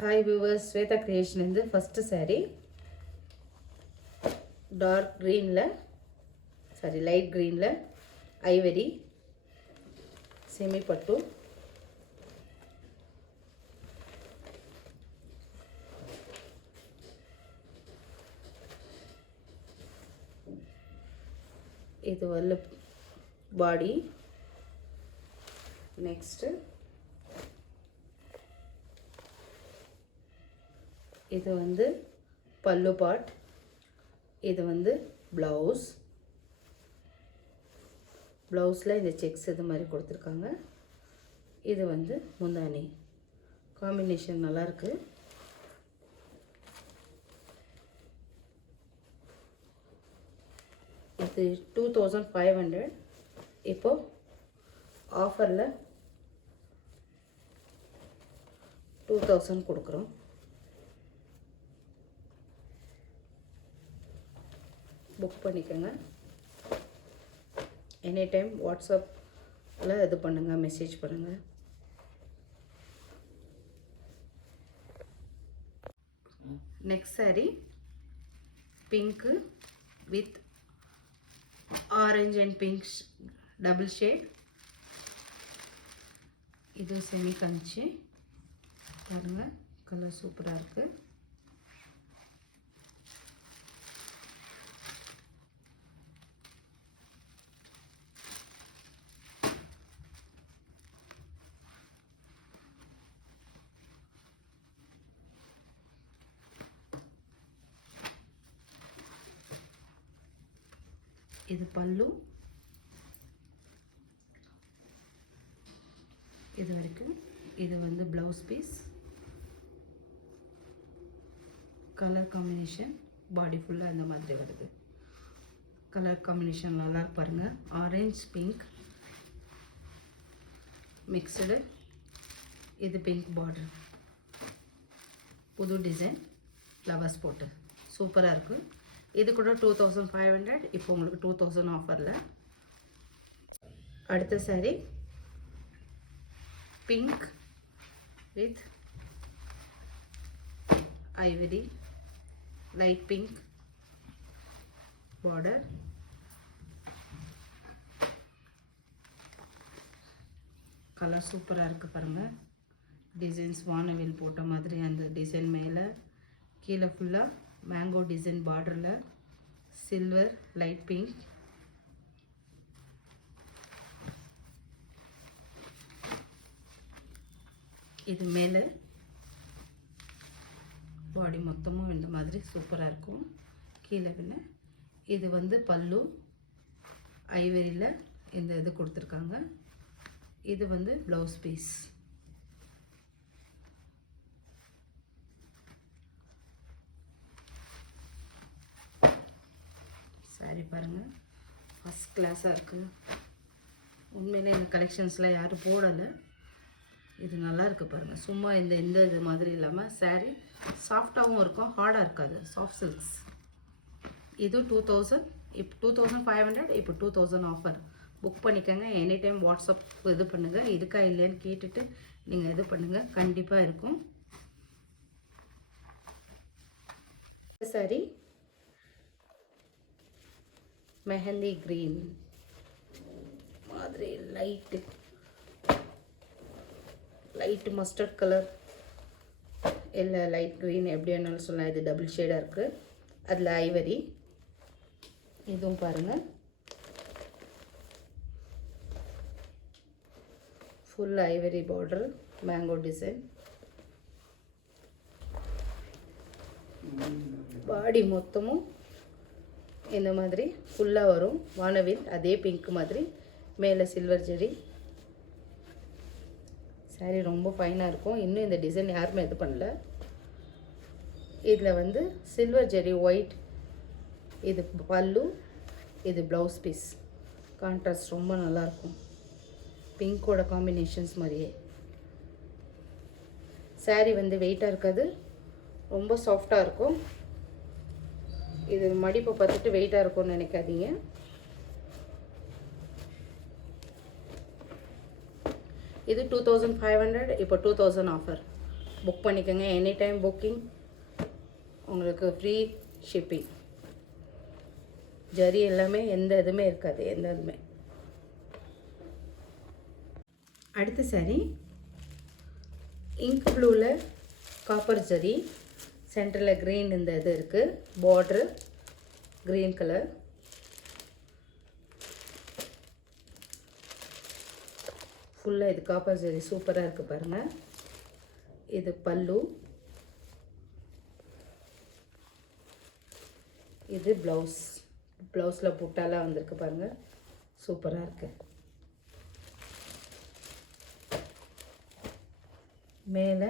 Hi viewers, Sweta Creation in the first saree dark green la light green la ivory semi pattu இது வல்ல body next இது வந்து பல்லு part இது வந்து blouse ப்ளவுஸில் இந்த செக்ஸ் இது மாதிரி கொடுத்துருக்காங்க. இது வந்து முந்தானி காம்பினேஷன் நல்லாயிருக்கு. இது 2500. இப்போது ஆஃபரில் 2000 கொடுக்குறோம். புக் பண்ணிக்கோங்க. எனி டைம் வாட்ஸ்அப்பில் இது பண்ணுங்கள், மெசேஜ் பண்ணுங்கள். Next sari pink with orange and pink double shade. இது செமி கஞ்சி பாருங்கள், கலர் சூப்பராக இருக்குது. இது பல்லு. இது வரைக்கும் இது வந்து blouse piece. Colour combination body ஃபுல்லாக இந்த மாதிரி வருது. கலர் காம்பினேஷன் நல்லா பாருங்கள். Orange pink mixed. இது பிங்க் பார்டர், புது டிசைன் ஃப்ளவர்ஸ் போட்டு சூப்பராக இருக்குது. இது கூட 2500. இப்போ உங்களுக்கு 2000 ஆஃபரில். அடுத்த sari pink with Ivory light pink border. Colour சூப்பராக இருக்குது பாருங்கள். டிசைன்ஸ் வானவில் போட்ட மாதிரி அந்த டிசைன் மேலே கீழே ஃபுல்லாக மேங்கோ டிசைன் பார்டரில் சில்வர் லைட் பிங்க். இது மேலே பாடி மொத்தமும் இந்த மாதிரி சூப்பராக இருக்கும். கீழே பின்ன இது வந்து பல்லு ஐவரியில் இந்த இது கொடுத்துருக்காங்க. இது வந்து ப்ளவுஸ் பீஸ். சாரி பாருங்கள், ஃபஸ்ட் கிளாஸாக இருக்குது. உண்மையிலே இந்த கலெக்ஷன்ஸ்லாம் யாரும் போடலை. இது நல்லா இருக்குது பாருங்கள். சும்மா இந்த இது மாதிரி இல்லாமல் சாரீ சாஃப்டாகவும் இருக்கும், ஹார்டாக இருக்காது. Soft silks. இது 2000. இப்போ 2500. இப்போ 2000 ஆஃபர். புக் பண்ணிக்கோங்க. எனி டைம் வாட்ஸ்அப் இது பண்ணுங்கள். இருக்கா இல்லையான்னு கேட்டுட்டு நீங்கள் இது பண்ணுங்கள், கண்டிப்பாக இருக்கும். சாரி மெஹந்தி கிரீன் மாதிரி லைட் மஸ்டர்ட் கலர் இல்லை லைட் க்ரீன் எப்படி வேணாலும் சொல்லலாம். இது டபுள் ஷேடாக இருக்குது. அதில் ஐவரி. இதுவும் பாருங்கள், full ivory border mango design. Body மொத்தமும் இந்த மாதிரி ஃபுல்லாக வரும். வானவில் அதே பிங்க் மாதிரி மேலே சில்வர் ஜெரி. சாரீ ரொம்ப ஃபைனாக இருக்கும். இன்னும் இந்த டிசைன் யாருமே இது பண்ணல. இதில் வந்து சில்வர் ஜெரி ஒயிட். இது பல்லு, இது ப்ளவுஸ் பீஸ். கான்ட்ராஸ்ட் ரொம்ப நல்லாயிருக்கும். பிங்கோட காம்பினேஷன்ஸ் மாதிரியே. சாரீ வந்து வெயிட்டாக இருக்காது, ரொம்ப சாஃப்டாக இருக்கும். இது மடிப்பை பார்த்துட்டு வெயிட்டாக இருக்கும்னு நினைக்காதீங்க. இது 2500. இப்போ 2000 ஆஃபர். புக் பண்ணிக்கோங்க. எனி டைம் புக்கிங், உங்களுக்கு ஃப்ரீ ஷிப்பிங். ஜரி எல்லாமே எந்த இதுவுமே இருக்காது, எந்த இதுவுமே. அடுத்த சாரீ இங்க் ப்ளூவில் காப்பர் ஜரி, சென்டரில் க்ரீன் இந்த இது இருக்குது, பார்ட்ரு க்ரீன் கலர். ஃபுல்லாக இது காப்பர் ஜரி சூப்பராக இருக்குது பாருங்கள். இது பல்லு, இது ப்ளவுஸ். ப்ளவுஸில் புட்டாலாம் வந்திருக்கு பாருங்கள், சூப்பராக இருக்குது. மேலே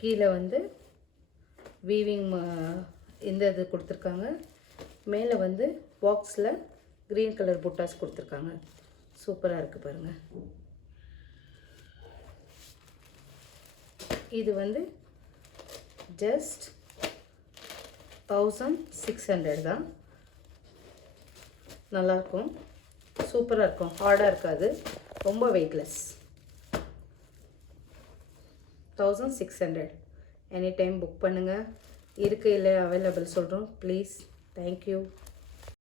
கீழே வந்து வீவிங் இந்த இது கொடுத்துருக்காங்க. மேலே வந்து பாக்ஸில் க்ரீன் கலர் புட்டாஸ் கொடுத்துருக்காங்க. சூப்பராக இருக்குது பாருங்கள். இது வந்து ஜஸ்ட் 1600 தான். நல்லாயிருக்கும், சூப்பராக இருக்கும், ஹார்டாக இருக்காது, ரொம்ப வெயிட்லெஸ். 1600. எனி டைம் புக் பண்ணுங்கள். இருக்குது இல்லை அவைலபிள் சொல்கிறோம். ப்ளீஸ். தேங்க்யூ.